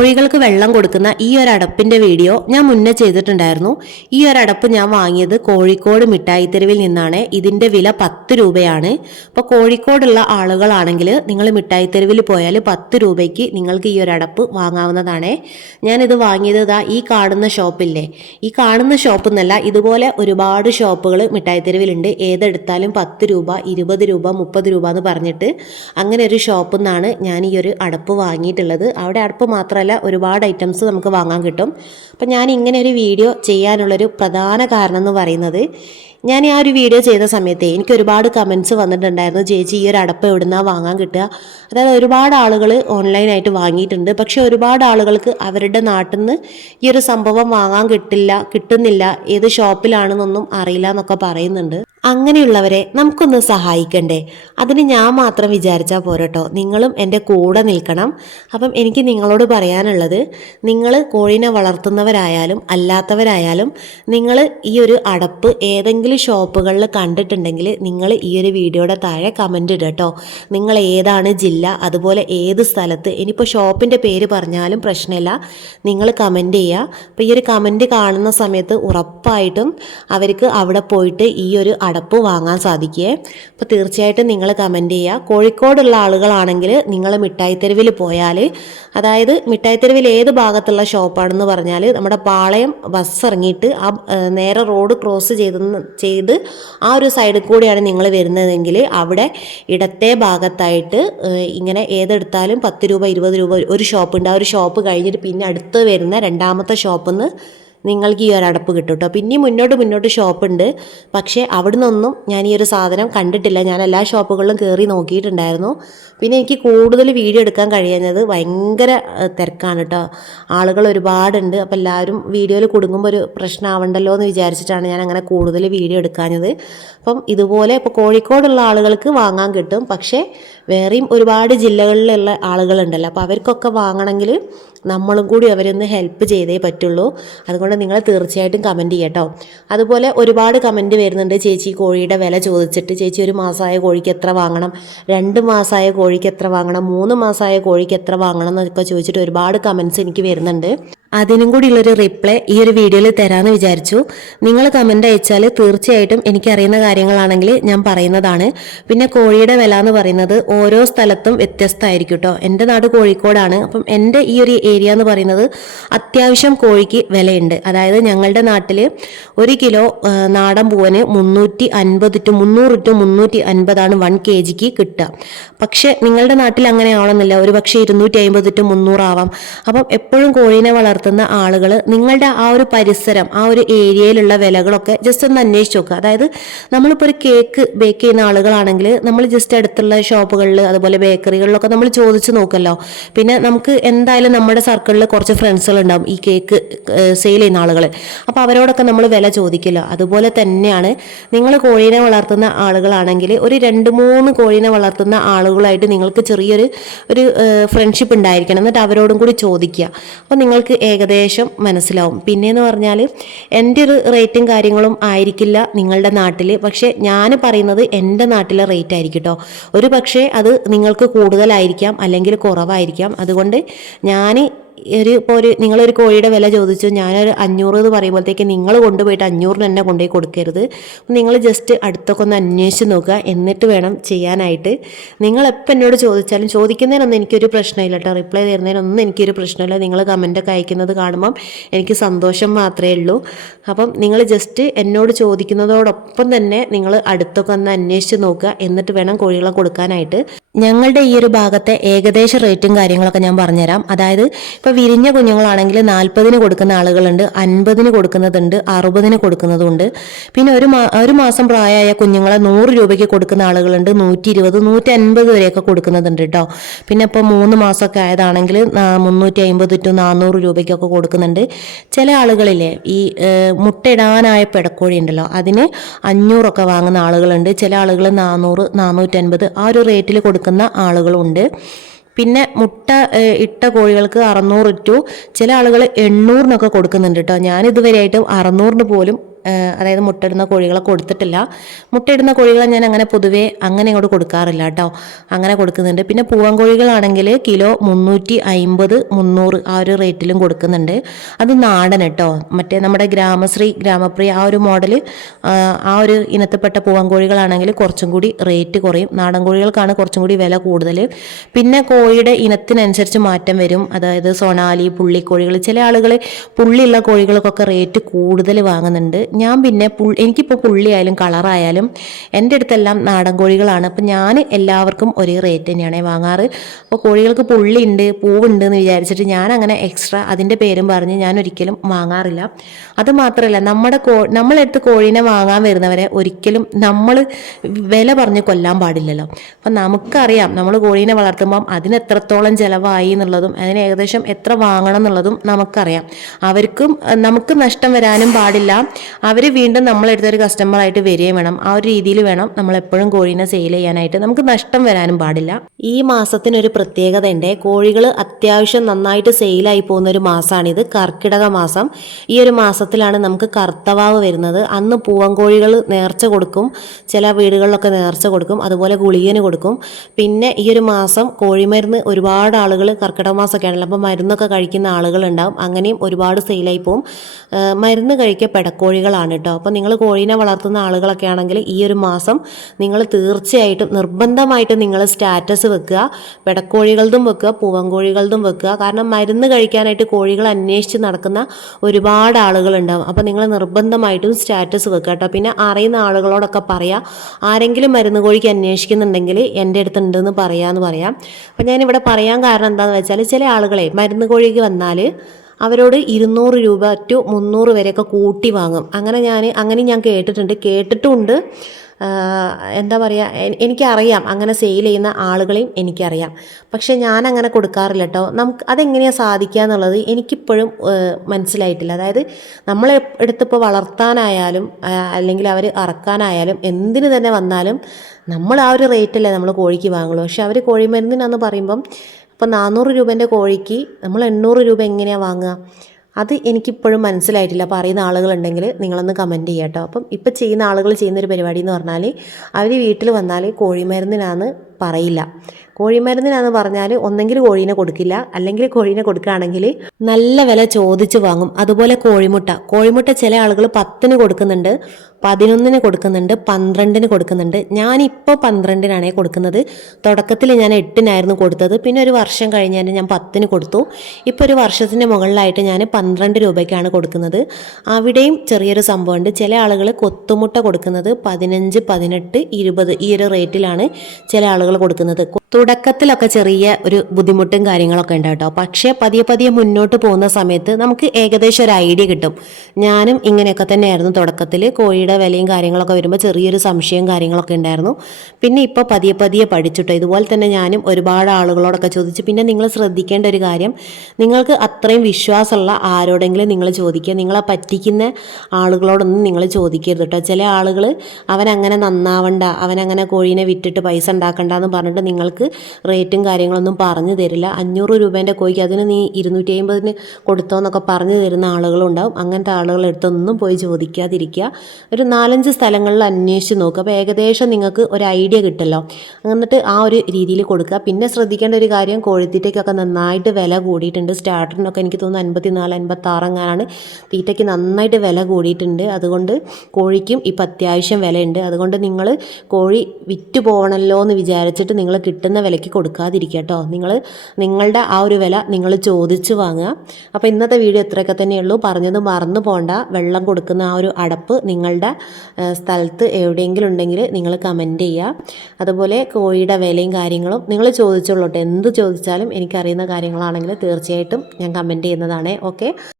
കോഴികൾക്ക് വെള്ളം കൊടുക്കുന്ന ഈ ഒരു അടപ്പിന്റെ വീഡിയോ ഞാൻ മുന്നേ ചെയ്തിട്ടുണ്ടായിരുന്നു. ഈ ഒരു അടപ്പ് ഞാൻ വാങ്ങിയത് കോഴിക്കോട് മിഠായിത്തെരുവിൽ നിന്നാണ്. ഇതിന്റെ വില 10 രൂപയാണ്. അപ്പോൾ കോഴിക്കോടുള്ള ആളുകളാണെങ്കിൽ നിങ്ങൾ മിഠായിത്തെരുവിൽ പോയാൽ 10 രൂപയ്ക്ക് നിങ്ങൾക്ക് ഈ ഒരു അടപ്പ് വാങ്ങാവുന്നതാണ്. ഞാനിത് വാങ്ങിയത് ഈ കാണുന്ന ഷോപ്പില്ലേ, ഈ കാണുന്ന ഷോപ്പ് എന്നല്ല, ഇതുപോലെ ഒരുപാട് ഷോപ്പുകൾ മിഠായിത്തെരുവിലുണ്ട്. ഏതെടുത്താലും 10 രൂപ 20 രൂപ 30 രൂപ എന്ന് പറഞ്ഞിട്ട് അങ്ങനെ ഒരു ഷോപ്പിൽ നിന്നാണ് ഞാൻ ഈ ഒരു അടപ്പ് വാങ്ങിയിട്ടുള്ളത്. അവിടെ അടപ്പ് മാത്രമല്ല, ഒരുപാട് ഐറ്റംസ് നമുക്ക് വാങ്ങാൻ കിട്ടും. അപ്പം ഞാൻ ഇങ്ങനെ ഒരു വീഡിയോ ചെയ്യാനുള്ളൊരു പ്രധാന കാരണം എന്ന് പറയുന്നത്, ഞാൻ ആ ഒരു വീഡിയോ ചെയ്ത സമയത്ത് എനിക്ക് ഒരുപാട് കമൻസ് വന്നിട്ടുണ്ടായിരുന്നു, ചേച്ചി ഈ ഒരു അടപ്പ് എവിടുന്നാണ് വാങ്ങാൻ കിട്ടുക. അതായത് ഒരുപാട് ആളുകൾ ഓൺലൈനായിട്ട് വാങ്ങിയിട്ടുണ്ട്, പക്ഷെ ഒരുപാട് ആളുകൾക്ക് അവരുടെ നാട്ടിൽ നിന്ന് ഈ ഒരു സംഭവം വാങ്ങാൻ കിട്ടുന്നില്ല, ഏത് ഷോപ്പിലാണെന്നൊന്നും അറിയില്ല എന്നൊക്കെ പറയുന്നുണ്ട്. അങ്ങനെയുള്ളവരെ നമുക്കൊന്ന് സഹായിക്കണ്ടേ? അതിന് ഞാൻ മാത്രം വിചാരിച്ചാൽ പോരട്ടോ, നിങ്ങളും എൻ്റെ കൂടെ നിൽക്കണം. അപ്പം എനിക്ക് നിങ്ങളോട് പറയാനുള്ളത്, നിങ്ങൾ കോഴീനെ വളർത്തുന്നവരായാലും അല്ലാത്തവരായാലും നിങ്ങൾ ഈ ഒരു അടപ്പ് ഏതെങ്കിലും ഷോപ്പുകളിൽ കണ്ടിട്ടുണ്ടെങ്കിൽ നിങ്ങൾ ഈ ഒരു വീഡിയോയുടെ താഴെ കമൻ്റ് ഇടട്ടോ. നിങ്ങൾ ഏതാണ് ജില്ല, അതുപോലെ ഏത് സ്ഥലത്ത്, ഇനിയിപ്പോൾ ഷോപ്പിൻ്റെ പേര് പറഞ്ഞാലും പ്രശ്നമില്ല, നിങ്ങൾ കമൻ്റ് ചെയ്യുക. അപ്പോൾ ഈ ഒരു കമൻ്റ് കാണുന്ന സമയത്ത് ഉറപ്പായിട്ടും അവർക്ക് അവിടെ പോയിട്ട് ഈ ഒരു അടപ്പ് വാങ്ങാൻ സാധിക്കേ. അപ്പോൾ തീർച്ചയായിട്ടും നിങ്ങൾ കമൻറ്റ് ചെയ്യുക. കോഴിക്കോടുള്ള ആളുകളാണെങ്കിൽ നിങ്ങൾ മിഠായിത്തെരുവിൽ പോയാൽ, അതായത് മിഠായിത്തെരുവിൽ ഏത് ഭാഗത്തുള്ള ഷോപ്പാണെന്ന് പറഞ്ഞാൽ, നമ്മുടെ പാളയം ബസ് ഇറങ്ങിയിട്ട് നേരെ റോഡ് ക്രോസ് ചെയ്ത് ആ ഒരു സൈഡിൽ കൂടെയാണ് നിങ്ങൾ വരുന്നതെങ്കിൽ അവിടെ ഇടത്തെ ഭാഗത്തായിട്ട് ഇങ്ങനെ ഏതെടുത്താലും 10 രൂപ 20 രൂപ ഒരു ഷോപ്പുണ്ട്. ആ ഒരു ഷോപ്പ് കഴിഞ്ഞിട്ട് പിന്നെ അടുത്ത് വരുന്ന രണ്ടാമത്തെ ഷോപ്പിൽ നിന്ന് നിങ്ങൾക്ക് ഈ ഒരു അടപ്പ് കിട്ടും കേട്ടോ. പിന്നെ മുന്നോട്ട് ഷോപ്പുണ്ട്, പക്ഷേ അവിടെ നിന്നൊന്നും ഞാൻ ഈ ഒരു സാധനം കണ്ടിട്ടില്ല. ഞാൻ എല്ലാ ഷോപ്പുകളിലും കയറി നോക്കിയിട്ടുണ്ടായിരുന്നു. പിന്നെ എനിക്ക് കൂടുതൽ വീഡിയോ എടുക്കാൻ കഴിയുന്നത് ഭയങ്കര തിരക്കാണ് കേട്ടോ, ആളുകൾ ഒരുപാടുണ്ട്. അപ്പോൾ എല്ലാവരും വീഡിയോയിൽ കുടുങ്ങുമ്പോൾ ഒരു പ്രശ്നമാവണ്ടല്ലോ എന്ന് വിചാരിച്ചിട്ടാണ് ഞാൻ അങ്ങനെ കൂടുതൽ വീഡിയോ എടുക്കാഞ്ഞത്. അപ്പം ഇതുപോലെ ഇപ്പോൾ കോഴിക്കോടുള്ള ആളുകൾക്ക് വാങ്ങാൻ കിട്ടും, പക്ഷേ വേറെയും ഒരുപാട് ജില്ലകളിലുള്ള ആളുകളുണ്ടല്ലോ, അപ്പോൾ അവർക്കൊക്കെ വാങ്ങണമെങ്കിൽ നമ്മളും കൂടി അവരൊന്ന് ഹെൽപ്പ് ചെയ്തേ പറ്റുള്ളൂ. അതുകൊണ്ട് നിങ്ങൾ തീർച്ചയായിട്ടും കമൻറ്റ് ചെയ്യട്ടോ. അതുപോലെ ഒരുപാട് കമൻറ്റ് വരുന്നുണ്ട്, ചേച്ചി കോഴിയുടെ വില ചോദിച്ചിട്ട്, ചേച്ചി 1 മാസമായ കോഴിക്ക് എത്ര വാങ്ങണം, 2 മാസമായ കോഴിക്ക് എത്ര വാങ്ങണം, 3 മാസമായ കോഴിക്ക് എത്ര വാങ്ങണം എന്നൊക്കെ ചോദിച്ചിട്ട് ഒരുപാട് കമൻറ്റ്സ് എനിക്ക് വരുന്നുണ്ട്. അതിനും കൂടി ഉള്ളൊരു റിപ്ലൈ ഈ ഒരു വീഡിയോയിൽ തരാമെന്ന് വിചാരിച്ചു. നിങ്ങൾ കമൻ്റ് അയച്ചാൽ തീർച്ചയായിട്ടും എനിക്കറിയുന്ന കാര്യങ്ങളാണെങ്കിൽ ഞാൻ പറയുന്നതാണ്. പിന്നെ കോഴിയുടെ വില എന്ന് പറയുന്നത് ഓരോ സ്ഥലത്തും വ്യത്യസ്തമായിരിക്കും കേട്ടോ. എൻ്റെ നാട് കോഴിക്കോടാണ്. അപ്പം എൻ്റെ ഈ ഒരു ഏരിയ എന്ന് പറയുന്നത് അത്യാവശ്യം കോഴിക്ക് വിലയുണ്ട്. അതായത് ഞങ്ങളുടെ നാട്ടിൽ 1 കിലോ നാടൻ പൂവന് 350 to 300 to 350 1 kg കിട്ടുക. പക്ഷെ നിങ്ങളുടെ നാട്ടിൽ അങ്ങനെ ആവണമെന്നില്ല, ഒരു പക്ഷേ 250 to 300 ആവാം. അപ്പം എപ്പോഴും കോഴീനെ വളർത്തുന്ന ആളുകൾ നിങ്ങളുടെ ആ ഒരു പരിസരം, ആ ഒരു ഏരിയയിലുള്ള വിലകളൊക്കെ ജസ്റ്റ് ഒന്ന് അന്വേഷിച്ച് നോക്കുക. അതായത് നമ്മളിപ്പോൾ ഒരു കേക്ക് ബേക്ക് ചെയ്യുന്ന ആളുകളാണെങ്കിൽ നമ്മൾ ജസ്റ്റ് അടുത്തുള്ള ഷോപ്പുകളിൽ അതുപോലെ ബേക്കറികളിലൊക്കെ നമ്മൾ ചോദിച്ച് നോക്കല്ലോ. പിന്നെ നമുക്ക് എന്തായാലും നമ്മുടെ സർക്കിളിൽ കുറച്ച് ഫ്രണ്ട്സുകളുണ്ടാവും ഈ കേക്ക് സെയിൽ ചെയ്യുന്ന ആളുകൾ, അപ്പോൾ അവരോടൊക്കെ നമ്മൾ വില ചോദിക്കില്ലോ. അതുപോലെ തന്നെയാണ് നിങ്ങൾ കോഴീനെ വളർത്തുന്ന ആളുകളാണെങ്കിൽ ഒരു 2-3 കോഴീനെ വളർത്തുന്ന ആളുകളായിട്ട് നിങ്ങൾക്ക് ചെറിയൊരു ഫ്രണ്ട്ഷിപ്പ് ഉണ്ടായിരിക്കണം. എന്നിട്ട് അവരോടും കൂടി ചോദിക്കുക. അപ്പോൾ നിങ്ങൾക്ക് ഏകദേശം മനസ്സിലാവും. പിന്നെയെന്ന് പറഞ്ഞാൽ എൻ്റെ ഒരു റേറ്റും കാര്യങ്ങളും ആയിരിക്കില്ല നിങ്ങളുടെ നാട്ടിൽ, പക്ഷേ ഞാൻ പറയുന്നത് എൻ്റെ നാട്ടിലെ റേറ്റ് ആയിരിക്കും കേട്ടോ. ഒരു പക്ഷേ അത് നിങ്ങൾക്ക് കൂടുതലായിരിക്കാം അല്ലെങ്കിൽ കുറവായിരിക്കാം. അതുകൊണ്ട് ഞാൻ നിങ്ങളൊരു കോഴിയുടെ വില ചോദിച്ചു, ഞാനൊരു 500 എന്ന് പറയുമ്പോഴത്തേക്ക് നിങ്ങൾ കൊണ്ടുപോയിട്ട് 500 തന്നെ കൊണ്ടുപോയി കൊടുക്കരുത്. നിങ്ങൾ ജസ്റ്റ് അടുത്തൊക്കെ ഒന്ന് അന്വേഷിച്ച് നോക്കുക, എന്നിട്ട് വേണം ചെയ്യാനായിട്ട്. നിങ്ങൾ എപ്പോൾ എന്നോട് ചോദിച്ചാലും, ചോദിക്കുന്നതിനൊന്നും എനിക്കൊരു പ്രശ്നമില്ല കേട്ടോ, റിപ്ലൈ തരുന്നതിനൊന്നും എനിക്കൊരു പ്രശ്നമില്ല. നിങ്ങൾ കമൻ്റൊക്കെ അയക്കുന്നത് കാണുമ്പം എനിക്ക് സന്തോഷം മാത്രമേ ഉള്ളൂ. അപ്പം നിങ്ങൾ ജസ്റ്റ് എന്നോട് ചോദിക്കുന്നതോടൊപ്പം തന്നെ നിങ്ങൾ അടുത്തൊക്കെ ഒന്ന് അന്വേഷിച്ച് നോക്കുക, എന്നിട്ട് വേണം കോഴികളെ കൊടുക്കാനായിട്ട്. ഞങ്ങളുടെ ഈ ഒരു ഭാഗത്തെ ഏകദേശ റേറ്റും കാര്യങ്ങളൊക്കെ ഞാൻ പറഞ്ഞുതരാം. അതായത് ഇപ്പോൾ വിരിഞ്ഞ കുഞ്ഞുങ്ങളാണെങ്കിൽ 40 കൊടുക്കുന്ന ആളുകളുണ്ട്, 50 കൊടുക്കുന്നതുണ്ട്, 60 കൊടുക്കുന്നതുണ്ട്. പിന്നെ ഒരു മാസം പ്രായമായ കുഞ്ഞുങ്ങളെ 100 രൂപയ്ക്ക് കൊടുക്കുന്ന ആളുകളുണ്ട്, 120 150 വരെയൊക്കെ കൊടുക്കുന്നതുണ്ട് കേട്ടോ. പിന്നെ ഇപ്പോൾ 3 മാസമൊക്കെ ആയതാണെങ്കിൽ 350 to 400 രൂപയ്ക്കൊക്കെ കൊടുക്കുന്നുണ്ട്. ചില ആളുകളില്ലേ ഈ മുട്ടയിടാനായ പിടക്കോഴി ഉണ്ടല്ലോ, അതിന് 500 വാങ്ങുന്ന ആളുകളുണ്ട്. ചില ആളുകൾ 400 450 ആ ഒരു റേറ്റിൽ കൊടുക്കുന്ന ആളുകളുണ്ട്. പിന്നെ മുട്ട ഇട്ട കോഴികൾക്ക് 600 to ചില ആളുകൾ 800 കൊടുക്കുന്നുണ്ട് കേട്ടോ. ഞാൻ ഇതുവരെയായിട്ടും 600 പോലും അതായത് മുട്ടയിടുന്ന കോഴികളെ കൊടുത്തിട്ടില്ല. മുട്ടയിടുന്ന കോഴികളെ ഞാൻ അങ്ങനെ പൊതുവേ അങ്ങനെ ഇങ്ങോട്ട് കൊടുക്കാറില്ല കേട്ടോ. അങ്ങനെ കൊടുക്കുന്നുണ്ട്. പിന്നെ പൂവൻ കോഴികളാണെങ്കിൽ കിലോ 350, 300 ആ ഒരു റേറ്റിലും കൊടുക്കുന്നുണ്ട്. അത് നാടൻ കേട്ടോ. മറ്റേ നമ്മുടെ ഗ്രാമശ്രീ, ഗ്രാമപ്രിയ ആ ഒരു മോഡൽ, ആ ഒരു ഇനത്തിൽപ്പെട്ട പൂവൻ കോഴികളാണെങ്കിൽ കുറച്ചും കൂടി റേറ്റ് കുറയും. നാടൻ കോഴികൾക്കാണ് കുറച്ചും കൂടി വില കൂടുതൽ. പിന്നെ കോഴിയുടെ ഇനത്തിനനുസരിച്ച് മാറ്റം വരും. അതായത് സൊണാലി, പുള്ളിക്കോഴികൾ, ചില ആളുകൾ പുള്ളിയുള്ള കോഴികൾക്കൊക്കെ റേറ്റ് കൂടുതൽ വാങ്ങുന്നുണ്ട്. ഞാൻ പിന്നെ എനിക്കിപ്പോൾ പുള്ളിയായാലും കളറായാലും എൻ്റെ അടുത്തെല്ലാം നാടൻ കോഴികളാണ്. അപ്പം ഞാൻ എല്ലാവർക്കും ഒരേ റേറ്റ് തന്നെയാണ് വാങ്ങാറ്. അപ്പോൾ കോഴികൾക്ക് പുള്ളിയുണ്ട്, പൂവുണ്ട് എന്ന് വിചാരിച്ചിട്ട് ഞാൻ അങ്ങനെ എക്സ്ട്രാ അതിൻ്റെ പേരും പറഞ്ഞ് ഞാൻ ഒരിക്കലും വാങ്ങാറില്ല. അത് മാത്രമല്ല, നമ്മളെടുത്ത് കോഴീനെ വാങ്ങാൻ വരുന്നവരെ ഒരിക്കലും നമ്മൾ വില പറഞ്ഞ് കൊല്ലാൻ പാടില്ലല്ലോ. അപ്പം നമുക്കറിയാം നമ്മൾ കോഴീനെ വളർത്തുമ്പം അതിന് എത്രത്തോളം ചിലവായി എന്നുള്ളതും അതിന് ഏകദേശം എത്ര വാങ്ങണം എന്നുള്ളതും നമുക്കറിയാം. നമുക്ക് നഷ്ടം വരാനും പാടില്ല. അവർ വീണ്ടും നമ്മളെടുത്തൊരു കസ്റ്റമറായിട്ട് വരികയും വേണം. ആ ഒരു രീതിയിൽ വേണം നമ്മളെപ്പോഴും കോഴീനെ സെയിൽ ചെയ്യാനായിട്ട്. നമുക്ക് നഷ്ടം വരാനും പാടില്ല. ഈ മാസത്തിനൊരു പ്രത്യേകത ഉണ്ട്. കോഴികൾ അത്യാവശ്യം നന്നായിട്ട് സെയിലായി പോകുന്ന ഒരു മാസമാണിത്, കർക്കിടക മാസം. ഈ ഒരു മാസത്തിലാണ് നമുക്ക് കർത്തവാവ് വരുന്നത്. അന്ന് പൂവൻ കോഴികൾ നേർച്ച കൊടുക്കും, ചില വീടുകളിലൊക്കെ നേർച്ച കൊടുക്കും, അതുപോലെ ഗുളികന് കൊടുക്കും. പിന്നെ ഈ ഒരു മാസം കോഴിമരുന്ന് ഒരുപാട് ആളുകൾ, കർക്കിടക മാസമൊക്കെ ആണല്ലോ, അപ്പോൾ മരുന്നൊക്കെ കഴിക്കുന്ന ആളുകളുണ്ടാവും. അങ്ങനെയും ഒരുപാട് സെയിലായി പോകും. മരുന്ന് കഴിക്കുക പെടക്കോഴികളാണ് കേട്ടോ. അപ്പോൾ നിങ്ങൾ കോഴീനെ വളർത്തുന്ന ആളുകളൊക്കെ ആണെങ്കിൽ ഈ ഒരു മാസം നിങ്ങൾ തീർച്ചയായിട്ടും നിർബന്ധമായിട്ട് നിങ്ങൾ സ്റ്റാറ്റസ് വെക്കുക. പെടക്കോഴികളതും വെക്കുക, പൂവൻ കോഴികളതും വെക്കുക. കാരണം മരുന്ന് കഴിക്കാനായിട്ട് കോഴികൾ അന്വേഷിച്ച് നടക്കുന്ന ഒരുപാട് ആളുകളുണ്ടാവും. അപ്പോൾ നിങ്ങൾ നിർബന്ധമായിട്ടും സ്റ്റാറ്റസ് വെക്കുക കേട്ടോ. പിന്നെ അറിയുന്ന ആളുകളോടൊക്കെ പറയാം, ആരെങ്കിലും മരുന്ന് കോഴിക്ക് അന്വേഷിക്കുന്നുണ്ടെങ്കിൽ എൻ്റെ അടുത്തുണ്ടെന്ന് പറയാം. അപ്പോൾ ഞാനിവിടെ പറയാൻ കാരണം എന്താണെന്ന് വെച്ചാൽ, ചില ആളുകളെ മരുന്ന് കോഴിക്ക് വന്നാൽ അവരോട് 200 രൂപ ടു 300 വരെയൊക്കെ കൂട്ടി വാങ്ങും. അങ്ങനെ ഞാൻ കേട്ടിട്ടുമുണ്ട്. എന്താ പറയുക, എനിക്കറിയാം അങ്ങനെ സെയിൽ ചെയ്യുന്ന ആളുകളെയും എനിക്കറിയാം. പക്ഷെ ഞാൻ അങ്ങനെ കൊടുക്കാറില്ല കേട്ടോ. നമുക്ക് അതെങ്ങനെയാണ് സാധിക്കുക എന്നുള്ളത് എനിക്കിപ്പോഴും മനസ്സിലായിട്ടില്ല. അതായത് നമ്മളെ എടുത്തിപ്പോൾ വളർത്താനായാലും അല്ലെങ്കിൽ അവർ അറക്കാനായാലും എന്തിന് തന്നെ വന്നാലും നമ്മൾ ആ ഒരു റേറ്റല്ലേ നമ്മൾ കോഴിക്ക് വാങ്ങുള്ളൂ. പക്ഷെ അവർ കോഴിമരുന്നിനാന്ന് പറയുമ്പം ഇപ്പോൾ 400 രൂപേൻ്റെ കോഴിക്ക് നമ്മൾ 800 രൂപ എങ്ങനെയാണ് വാങ്ങുക? അത് എനിക്കിപ്പോഴും മനസ്സിലായിട്ടില്ല. അപ്പോൾ അറിയുന്ന ആളുകളുണ്ടെങ്കിൽ നിങ്ങളൊന്ന് കമൻറ്റ് ചെയ്യാം കേട്ടോ. അപ്പം ഇപ്പം ചെയ്യുന്ന ആളുകൾ ചെയ്യുന്നൊരു പരിപാടി എന്ന് പറഞ്ഞാൽ, അവർ വീട്ടിൽ വന്നാൽ കോഴിമരുന്നിനാന്ന് പറയില്ല. കോഴിമരുന്നിനാന്ന് പറഞ്ഞാൽ ഒന്നെങ്കിൽ കോഴീനെ കൊടുക്കില്ല, അല്ലെങ്കിൽ കോഴീനെ കൊടുക്കുകയാണെങ്കിൽ നല്ല വില ചോദിച്ച് വാങ്ങും. അതുപോലെ കോഴിമുട്ട ചില ആളുകൾ 10-ന് കൊടുക്കുന്നുണ്ട്, 11-ന് കൊടുക്കുന്നുണ്ട്, 12-ന് കൊടുക്കുന്നുണ്ട്. ഞാനിപ്പോൾ 12-നാണ് കൊടുക്കുന്നത്. തുടക്കത്തിൽ ഞാൻ 8-നായിരുന്നു കൊടുത്തത്. പിന്നെ ഒരു വർഷം കഴിഞ്ഞാൽ ഞാൻ 10-ന് കൊടുത്തു. ഇപ്പോൾ ഒരു വർഷത്തിൻ്റെ മുകളിലായിട്ട് ഞാൻ 12 രൂപയ്ക്കാണ് കൊടുക്കുന്നത്. അവിടെയും ചെറിയൊരു സംഭവമുണ്ട്. ചില ആളുകൾ കൊത്തുമുട്ട കൊടുക്കുന്നത് 15, 18, 20 ഈ ഒരു റേറ്റിലാണ് ചില ആളുകൾ കൊടുക്കുന്നത്. തുടക്കത്തിലൊക്കെ ചെറിയ ഒരു ബുദ്ധിമുട്ടും കാര്യങ്ങളൊക്കെ ഉണ്ട് കേട്ടോ. പക്ഷേ പതിയെ മുന്നോട്ട് പോകുന്ന സമയത്ത് നമുക്ക് ഏകദേശം ഒരു ഐഡിയ കിട്ടും. ഞാനും ഇങ്ങനെയൊക്കെ തന്നെയായിരുന്നു തുടക്കത്തിൽ. കോഴിയുടെ വിലയും കാര്യങ്ങളൊക്കെ വരുമ്പോൾ ചെറിയൊരു സംശയവും കാര്യങ്ങളൊക്കെ ഉണ്ടായിരുന്നു. പിന്നെ ഇപ്പോൾ പതിയെ പഠിച്ചിട്ടോ. ഇതുപോലെ തന്നെ ഞാനും ഒരുപാട് ആളുകളോടൊക്കെ ചോദിച്ചു. പിന്നെ നിങ്ങൾ ശ്രദ്ധിക്കേണ്ട ഒരു കാര്യം, നിങ്ങൾക്ക് അത്രയും വിശ്വാസമുള്ള ആരോടെങ്കിലും നിങ്ങൾ ചോദിക്കുക. നിങ്ങളെ പറ്റിക്കുന്ന ആളുകളോടൊന്നും നിങ്ങൾ ചോദിക്കരുത് കേട്ടോ. ചില ആളുകൾ അവനങ്ങനെ നന്നാവണ്ട, അവനങ്ങനെ കോഴീനെ വിറ്റിട്ട് പൈസ ഉണ്ടാക്കണ്ട എന്ന് പറഞ്ഞിട്ട് നിങ്ങൾക്ക് റേറ്റും കാര്യങ്ങളൊന്നും പറഞ്ഞു തരില്ല. 500 രൂപേൻ്റെ കോഴിക്ക് അതിന് നീ 250-ന് കൊടുത്തോന്നൊക്കെ പറഞ്ഞു തരുന്ന ആളുകളുണ്ടാവും. അങ്ങനത്തെ ആളുകളുടെ അടുത്തൊന്നും പോയി ചോദിക്കാതിരിക്കുക. ഒരു 4-5 സ്ഥലങ്ങളിൽ അന്വേഷിച്ച് നോക്കുക. അപ്പോൾ ഏകദേശം നിങ്ങൾക്ക് ഒരു ഐഡിയ കിട്ടുമല്ലോ. എന്നിട്ട് ആ ഒരു രീതിയിൽ കൊടുക്കുക. പിന്നെ ശ്രദ്ധിക്കേണ്ട ഒരു കാര്യം, കോഴിത്തീറ്റയ്ക്കൊക്കെ നന്നായിട്ട് വില കൂടിയിട്ടുണ്ട്. സ്റ്റാർട്ടറിനൊക്കെ എനിക്ക് തോന്നുന്നു 54, 56 അങ്ങനെയാണ്. തീറ്റയ്ക്ക് നന്നായിട്ട് വില കൂടിയിട്ടുണ്ട്. അതുകൊണ്ട് കോഴിക്കും ഇപ്പം അത്യാവശ്യം വിലയുണ്ട്. അതുകൊണ്ട് നിങ്ങൾ കോഴി വിറ്റ് പോകണമല്ലോ എന്ന് വിചാരിച്ചിട്ട് നിങ്ങൾ കിട്ടുന്ന വിലയ്ക്ക് കൊടുക്കാതിരിക്കുക കേട്ടോ. നിങ്ങളുടെ ആ ഒരു വില നിങ്ങൾ ചോദിച്ച് വാങ്ങുക. അപ്പോൾ ഇന്നത്തെ വീഡിയോ ഇത്രയൊക്കെ തന്നെയുള്ളൂ. പറഞ്ഞത് മറന്നു പോകണ്ട. വെള്ളം കൊടുക്കുന്ന ആ ഒരു അടപ്പ് നിങ്ങളുടെ സ്ഥലത്ത് എവിടെയെങ്കിലും ഉണ്ടെങ്കിൽ നിങ്ങൾ കമൻറ്റ് ചെയ്യുക. അതുപോലെ കോഴിയുടെ വിലയും കാര്യങ്ങളും നിങ്ങൾ ചോദിച്ചോളൂ കേട്ടോ. എന്ത് ചോദിച്ചാലും എനിക്കറിയുന്ന കാര്യങ്ങളാണെങ്കിൽ തീർച്ചയായിട്ടും ഞാൻ കമൻറ്റ് ചെയ്യുന്നതാണ്. ഓക്കെ.